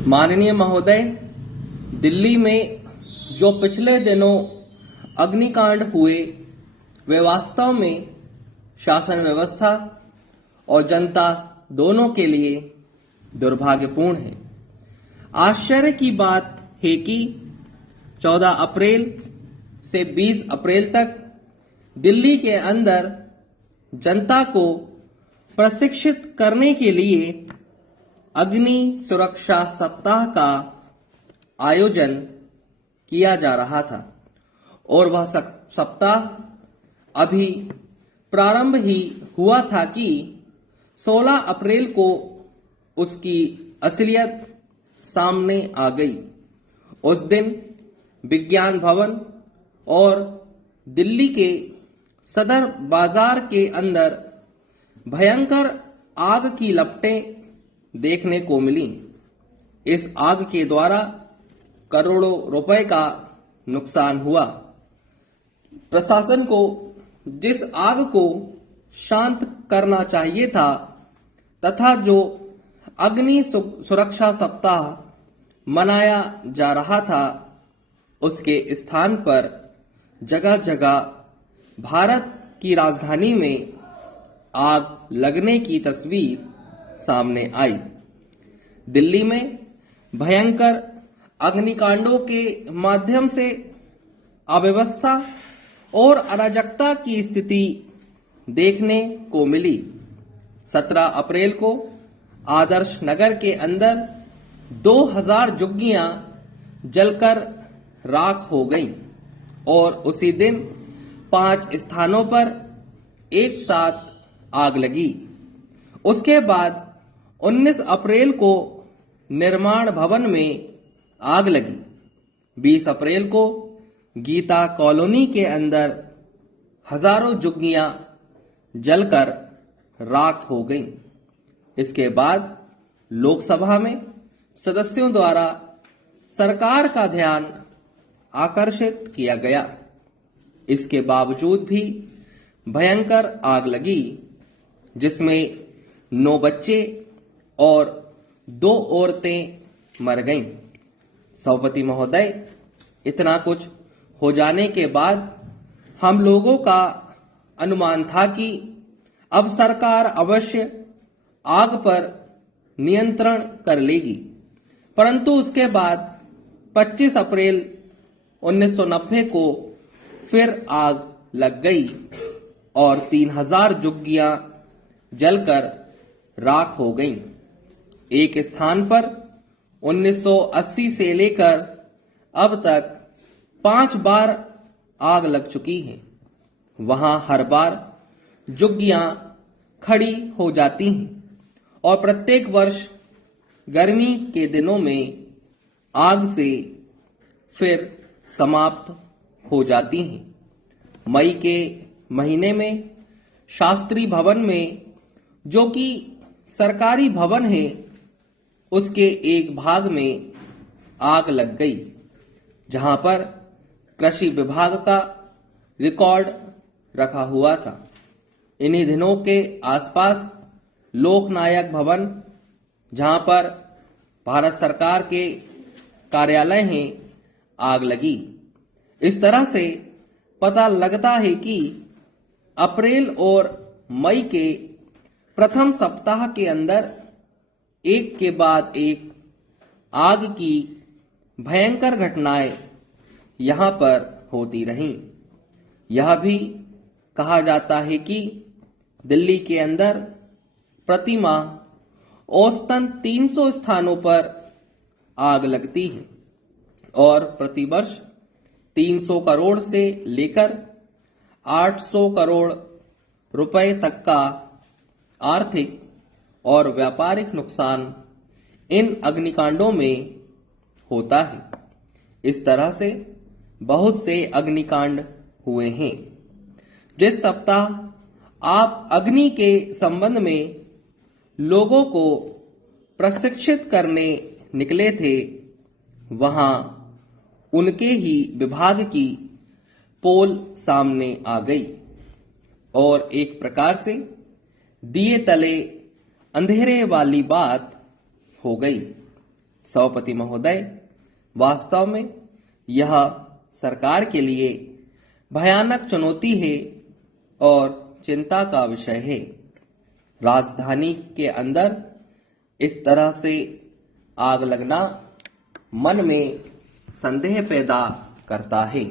माननीय महोदय, दिल्ली में जो पिछले दिनों अग्निकांड हुए वे वास्तव में शासन व्यवस्था और जनता दोनों के लिए दुर्भाग्यपूर्ण है। आश्चर्य की बात है कि 14 अप्रैल से 20 अप्रैल तक दिल्ली के अंदर जनता को प्रशिक्षित करने के लिए अग्नि सुरक्षा सप्ताह का आयोजन किया जा रहा था और वह सप्ताह अभी प्रारंभ ही हुआ था कि 16 अप्रैल को उसकी असलियत सामने आ गई। उस दिन विज्ञान भवन और दिल्ली के सदर बाजार के अंदर भयंकर आग की लपटें देखने को मिली। इस आग के द्वारा करोड़ों रुपए का नुकसान हुआ। प्रशासन को जिस आग को शांत करना चाहिए था तथा जो अग्नि सुरक्षा सप्ताह मनाया जा रहा था, उसके स्थान पर जगह जगह भारत की राजधानी में आग लगने की तस्वीर सामने आई। दिल्ली में भयंकर अग्निकांडों के माध्यम से अव्यवस्था और अराजकता की स्थिति देखने को मिली। 17 अप्रैल को आदर्श नगर के अंदर 2000 झुग्गियां जलकर राख हो गईं और उसी दिन 5 स्थानों पर एक साथ आग लगी। उसके बाद 19 अप्रैल को निर्माण भवन में आग लगी। 20 अप्रैल को गीता कॉलोनी के अंदर हजारों झुग्गियां जलकर राख हो गईं। इसके बाद लोकसभा में सदस्यों द्वारा सरकार का ध्यान आकर्षित किया गया। इसके बावजूद भी भयंकर आग लगी, जिसमें 9 बच्चे और 2 औरतें मर गईं। सभापति महोदय, इतना कुछ हो जाने के बाद हम लोगों का अनुमान था कि अब सरकार अवश्य आग पर नियंत्रण कर लेगी, परंतु उसके बाद 25 अप्रैल 1990 को फिर आग लग गई और 3000 झुग्गियां जलकर राख हो गईं। एक स्थान पर 1980 से लेकर अब तक 5 बार आग लग चुकी है। वहां हर बार झुग्गियां खड़ी हो जाती हैं और प्रत्येक वर्ष गर्मी के दिनों में आग से फिर समाप्त हो जाती हैं। मई के महीने में शास्त्री भवन में, जो कि सरकारी भवन है, उसके एक भाग में आग लग गई, जहां पर कृषि विभाग का रिकॉर्ड रखा हुआ था। इन्हीं दिनों के आसपास लोकनायक भवन, जहां पर भारत सरकार के कार्यालय हैं, आग लगी। इस तरह से पता लगता है कि अप्रैल और मई के प्रथम सप्ताह के अंदर एक के बाद एक आग की भयंकर घटनाएं यहां पर होती रहीं। यह भी कहा जाता है कि दिल्ली के अंदर प्रति माह औसतन 300 स्थानों पर आग लगती है और प्रतिवर्ष 300 करोड़ से लेकर 800 करोड़ रुपए तक का आर्थिक और व्यापारिक नुकसान इन अग्निकांडों में होता है। इस तरह से बहुत से अग्निकांड हुए हैं। जिस सप्ताह आप अग्नि के संबंध में लोगों को प्रशिक्षित करने निकले थे, वहां उनके ही विभाग की पोल सामने आ गई और एक प्रकार से दिए तले अंधेरे वाली बात हो गई। सभापति महोदय, वास्तव में यह सरकार के लिए भयानक चुनौती है और चिंता का विषय है। राजधानी के अंदर इस तरह से आग लगना मन में संदेह पैदा करता है।